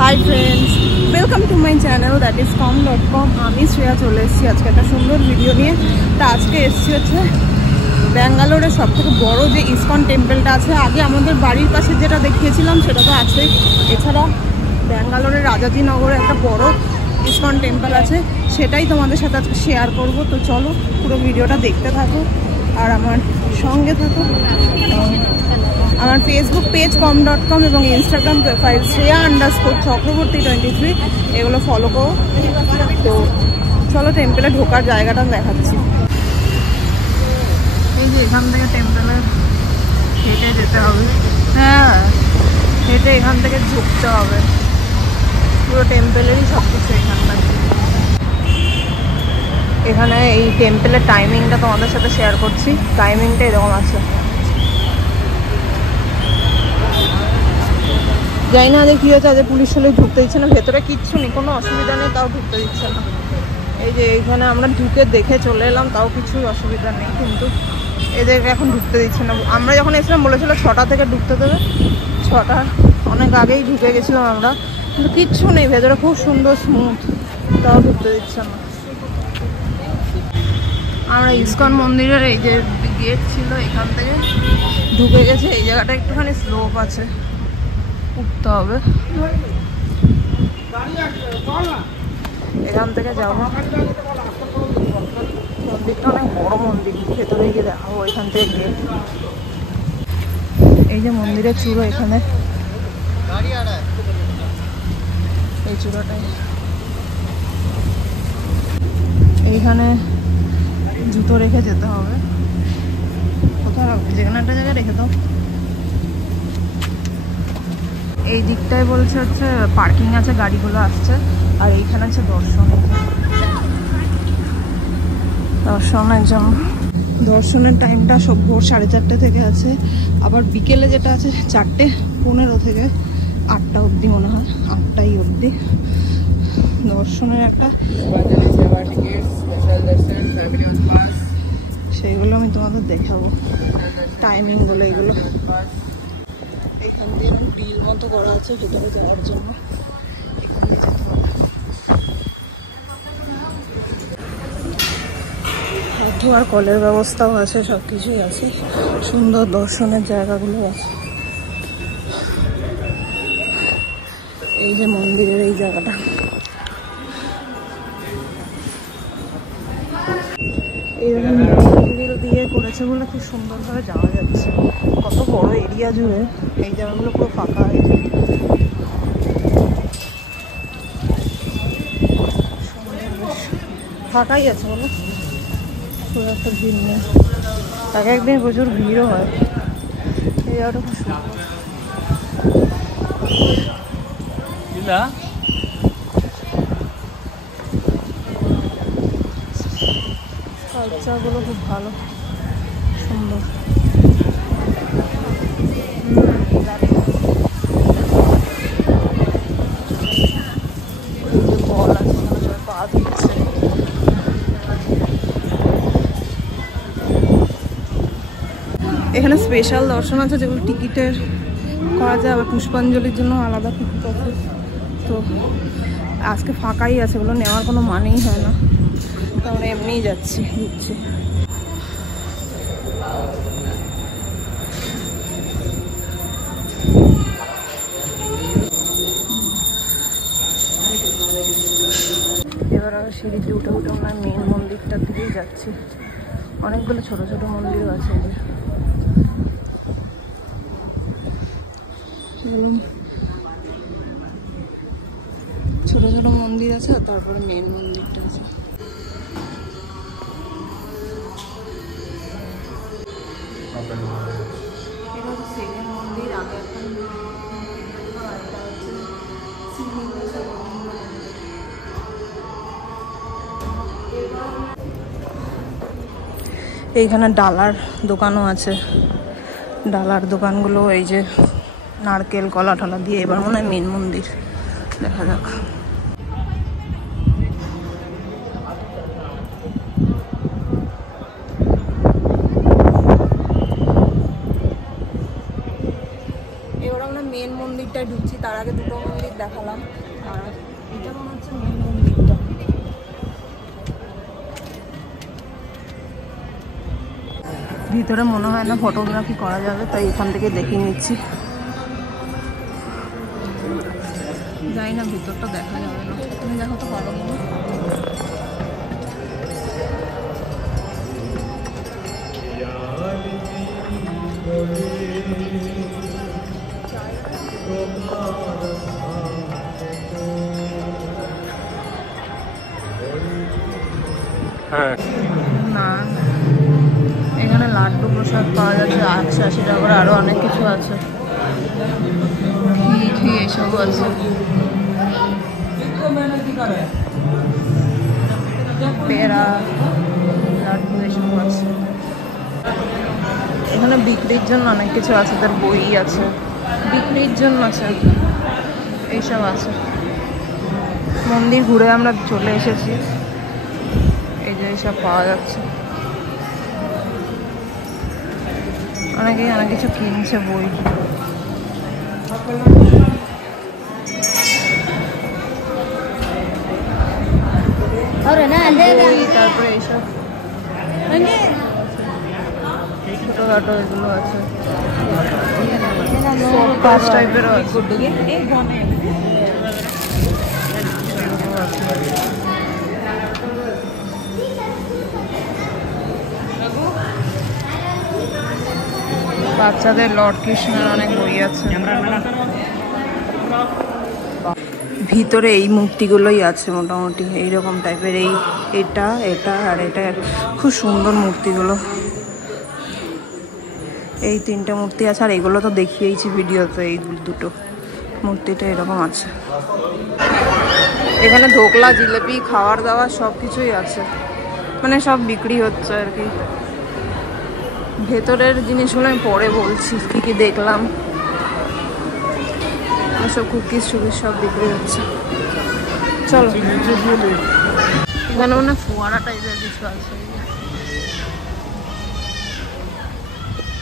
Hi friends, welcome to my channel that is com.com। আমি শ্রেয়া চলে এসেছি আজকে একটা সুন্দর ভিডিও নিয়ে। তা আজকে এসেছি হচ্ছে ব্যাঙ্গালোরের সবথেকে বড় যে ইসকন টেম্পলটা আছে। আগে আমাদের বাড়ির পাশে যেটা দেখিয়েছিলাম সেটা তো আছেই, এছাড়া ব্যাঙ্গালোরের রাজাজিনগরে একটা বড় ইসকন টেম্পল আছে, সেটাই তোমাদের সাথে আজকে শেয়ার করব। তো চলো পুরো ভিডিওটা দেখতে থাকো আর আমার সঙ্গে থাকো। আমার ফেসবুক পেজ com.com এবং ইনস্টাগ্রাম প্রোফাইল Shreya_Chakraborty23 এগুলো ফলো করো। তো চলো টেম্পলে ঢোকার জায়গাটা দেখাচ্ছি। এই যে এখান থেকে টেম্পলে হেঁটে যেতে হবে। হ্যাঁ, হেঁটে এখান থেকে ঢুকতে হবে। পুরো টেম্পলেরই সব কিছু এখানটা। এখানে এই টেম্পলের টাইমিংটা তোমাদের সাথে শেয়ার করছি। টাইমিংটা এরকম আছে, যাই না দেখি হচ্ছে আজ পুলিশ হলে ঢুকতে দিচ্ছে না। ভেতরে কিচ্ছু নেই, কোনো অসুবিধা নেই, তাও ঢুকতে দিচ্ছে না। এই যে এইখানে আমরা ঢুকে দেখে চলে এলাম, তাও কিছু অসুবিধা নেই, কিন্তু এদেরকে এখন ঢুকতে দিচ্ছে না। আমরা যখন এসেছিলাম বলেছিল 6টা থেকে ঢুকতে দেবে, 6টা অনেক আগেই ঢুকে গেছিলাম আমরা, কিন্তু কিচ্ছু নেই ভেতরে, খুব সুন্দর স্মুথ, তাও ঢুকতে দিচ্ছে না। আমরা ইসকন মন্দিরের এই যে গেট ছিল এখান থেকে ঢুকে গেছে। এই জায়গাটা একটুখানি স্লোপ আছে, উঠতে হবে, এখান থেকে যাবো। মন্দিরটা অনেক বড় মন্দির, ভেতরে গিয়ে দেখাবো এখান থেকে গিয়ে। এই যে মন্দিরের চূড়ো এখানে, এই চূড়োটাই, এইখানে জুতো রেখে যেতে হবে। কোথায় রাখবে, যেখানে একটা জায়গায় রেখে দাও। এই দিকটায় বলছে হচ্ছে পার্কিং আছে, গাড়িগুলো আসছে, আর এইখানে আছে দর্শনের জন্য। দর্শনের টাইমটা সব ভোর 4:30 থেকে আছে, আবার বিকেলে যেটা আছে 4:15 থেকে 8টা অবধি, মনে হয় 8টাই অবধি দর্শনের একটা। সেইগুলো আমি তোমাদের দেখাবো, টাইমিংগুলো এইগুলো। এইখান দিয়ে ডিল মতো করা আছে ভেতরে যাওয়ার জন্য, এখান দিয়ে যেতে হবে। ধোয়ার কলের ব্যবস্থাও আছে, সব কিছুই আছে, সুন্দর দর্শনের জায়গাগুলো আছে। এই যে মন্দিরের এই জায়গাটা, এইরকম গ্রিল দিয়ে করেছে বলে খুব সুন্দরভাবে যাওয়া যাচ্ছে। কত বড় এরিয়া জুড়ে, এই জায়গাগুলো পুরো ফাঁকা হয়েছে, ফাঁকাই আছে বলো, খুব একটা ভিড় নেই। এক একদিন প্রচুর ভিড়ও হয়। এই জায়গাটা খুব সুন্দর, কালচারগুলো খুব ভালো, সুন্দর। বল আছে, পা দিচ্ছে। এখানে স্পেশাল দর্শন আছে যেগুলো টিকিটের করা যায়, আবার পুষ্পাঞ্জলির জন্য আলাদা টিকিট আছে। তো আজকে ফাঁকাই আছে, এগুলো নেওয়ার কোনো মানেই হয় না, তো আমরা এমনিই যাচ্ছি, ঘুরছি। এবার আমরা সিঁড়ি দিয়ে উঠে উঠে আমরা মেন মন্দিরটার দিকেই যাচ্ছি। অনেকগুলো ছোট ছোট মন্দিরও আছে, ছোট ছোট মন্দির আছে, আর তারপরে মেন মন্দিরটা আছে। এটা হচ্ছে সেকেন্ড মন্দির, আগে এখন এইখানে ডালার দোকানও আছে। ডালার দোকানগুলো এই যে নারকেল কলা টলা দিয়ে। এবার মনে হয় মেন মন্দির, দেখা যাক। এবার আমরা মেন মন্দির মন্দিরটায় ঢুকছি। তার আগে দুটো মন্দির দেখালাম, আর এটা মনে হচ্ছে মেন মন্দিরটা। ভিতরে মনে হয় না ফটোগ্রাফি করা যাবে, তাই এখান থেকে দেখে নিচ্ছি। যাই না, ভিতরটা দেখা যাবে না। তুমি দেখো তো পারো না? না, এখানে লাড্ডু প্রসাদ পাওয়া যাচ্ছে ৮৮ টাকা করে, আরো অনেক কিছু আছে, ঘি এসব আছে। পেড়া, লাড্ডু এসব আছে। এখানে বিক্রির জন্য অনেক কিছু আছে, তার বই আছে, বিক্রির জন্য আছে, এইসব আছে। মন্দির ঘুরে আমরা চলে এসেছি, এই যে এইসব পাওয়া যাচ্ছে। অনেকেই অনেক কিছু কিনছে, বই। তারপরে এইসব ছোটখাটো এগুলো আছে, টাইপেরও আছে। বাচ্চাদের লর্ড কৃষ্ণের অনেক বই আছে। ভিতরে এই মূর্তিগুলোই আছে মোটামুটি এইরকম টাইপের, এটা আর এটা খুব সুন্দর মূর্তিগুলো। এই তিনটে মূর্তি আছে, আর এগুলো তো দেখিয়েছি ভিডিওতে। এই দুটো মূর্তিটা এরকম আছে। এখানে ধোকলা, জিলেপি, খাবার দাবার সব কিছুই আছে, মানে সব বিক্রি হচ্ছে আর কি। ভেতরের জিনিসগুলো আমি পরে বলছি কি কি দেখলাম। সব কুকিজ টুকিজ সব বিক্রি হচ্ছে। চলো, এখানে মনে ফোয়ারা টাইপের কিছু আছে।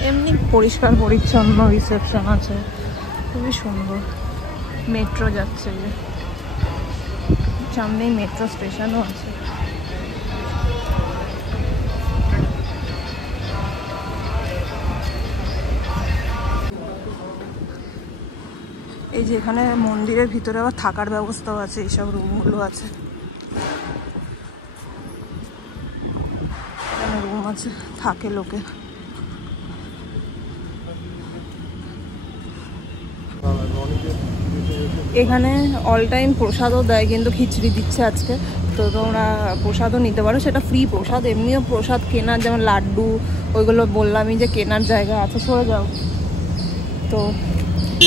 এমনি পরিষ্কার পরিচ্ছন্ন রিসেপশন আছে, খুবই সুন্দর। মেট্রো যাচ্ছে, সামনেই মেট্রো স্টেশনও আছে। এই যে এখানে মন্দিরের ভিতরে আবার থাকার ব্যবস্থাও আছে, এইসব রুমগুলো আছে। এখানে রুম আছে, থাকে লোকে। এখানে অল টাইম প্রসাদও দেয়, কিন্তু খিচড়ি দিচ্ছে আজকে, তো তোমরা প্রসাদও নিতে পারো, সেটা ফ্রি প্রসাদ। এমনিও প্রসাদ কেনার, যেমন লাড্ডু ওইগুলো বললামই যে কেনার জায়গা আছে, সরে যাও। তো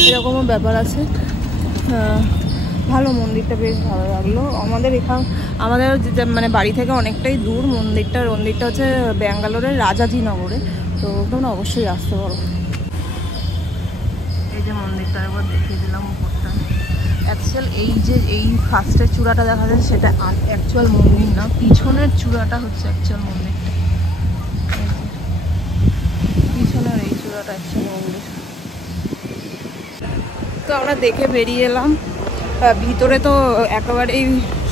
এরকমও ব্যাপার আছে। ভালো, মন্দিরটা বেশ ভালো লাগলো। আমাদের মানে বাড়ি থেকে অনেকটাই দূর মন্দিরটা হচ্ছে ব্যাঙ্গালোরের রাজাজিনগরে, তো তোমরা অবশ্যই আসতে পারো। এই যে মন্দিরটা একবার দেখিয়ে দিলাম উপরটা। অ্যাকচুয়াল এই ফার্স্টের চূড়াটা দেখা যাচ্ছে সেটা অ্যাকচুয়াল মন্দির না, পিছনের চূড়াটা হচ্ছে অ্যাকচুয়াল মন্দিরটা। পিছনের এই চূড়াটা অ্যাকচুয়াল মন্দির। তো আমরা দেখে বেরিয়ে এলাম। ভিতরে তো একেবারেই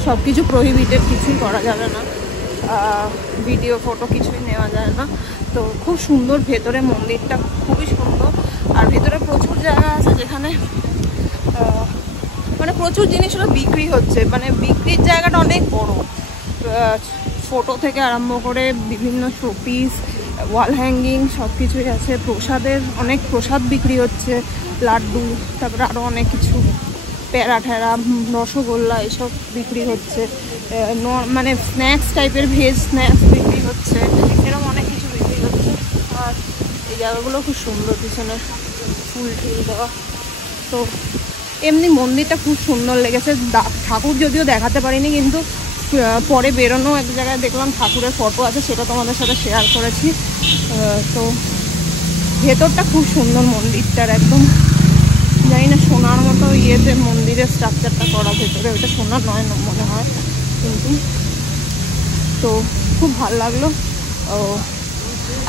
সব কিছু প্রহিবিটেড, কিছুই করা যাবে না, ভিডিও ফটো কিছুই নেওয়া যায় না। তো খুব সুন্দর ভেতরে মন্দিরটা, খুবই সুন্দর। আর ভেতরে প্রচুর জায়গা আছে যেখানে মানে প্রচুর জিনিসগুলো বিক্রি হচ্ছে, মানে বিক্রির জায়গাটা অনেক বড়। ফটো থেকে আরম্ভ করে বিভিন্ন শোপিস, ওয়াল হ্যাঙ্গিং সব কিছুই আছে। অনেক প্রসাদ বিক্রি হচ্ছে, লাড্ডু, তারপরে আরও অনেক কিছু, প্যারা ঠেরা, রসগোল্লা এসব বিক্রি হচ্ছে। মানে স্ন্যাক্স টাইপের, ভেজ স্ন্যাক্স বিক্রি হচ্ছে, এরকম অনেক কিছু বিক্রি হচ্ছে। আর এই জায়গাগুলো খুব সুন্দর, পিছনে ফুল টুল দেওয়া। তো এমনি মন্দিরটা খুব সুন্দর লেগেছে। ঠাকুর যদিও দেখাতে পারিনি, কিন্তু পরে বেরোনো এক জায়গায় দেখলাম ঠাকুরের ফটো আছে, সেটা তোমাদের সাথে শেয়ার করেছি। তো ভেতরটা খুব সুন্দর মন্দিরটার, একদম জানি না সোনার মতো ইয়েতে মন্দিরের স্ট্রাকচারটা করা ভেতরে, ওইটা সোনার নয় মনে হয় কিন্তু। তো খুব ভালো লাগলো।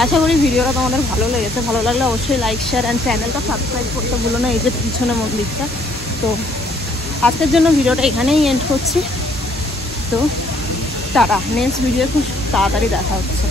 আশা করি ভিডিওটা তোমাদের ভালো লেগেছে। ভালো লাগলে অবশ্যই লাইক শেয়ার অ্যান্ড চ্যানেলটা সাবস্ক্রাইব করতে ভুলো না, এই যে পিছনে মন্দিরটা। তো আজকের জন্য ভিডিওটা এখানেই এন্ড করছি। তো টাটা, নেক্সট ভিডিও খুব তাড়াতাড়ি দেখা হচ্ছে।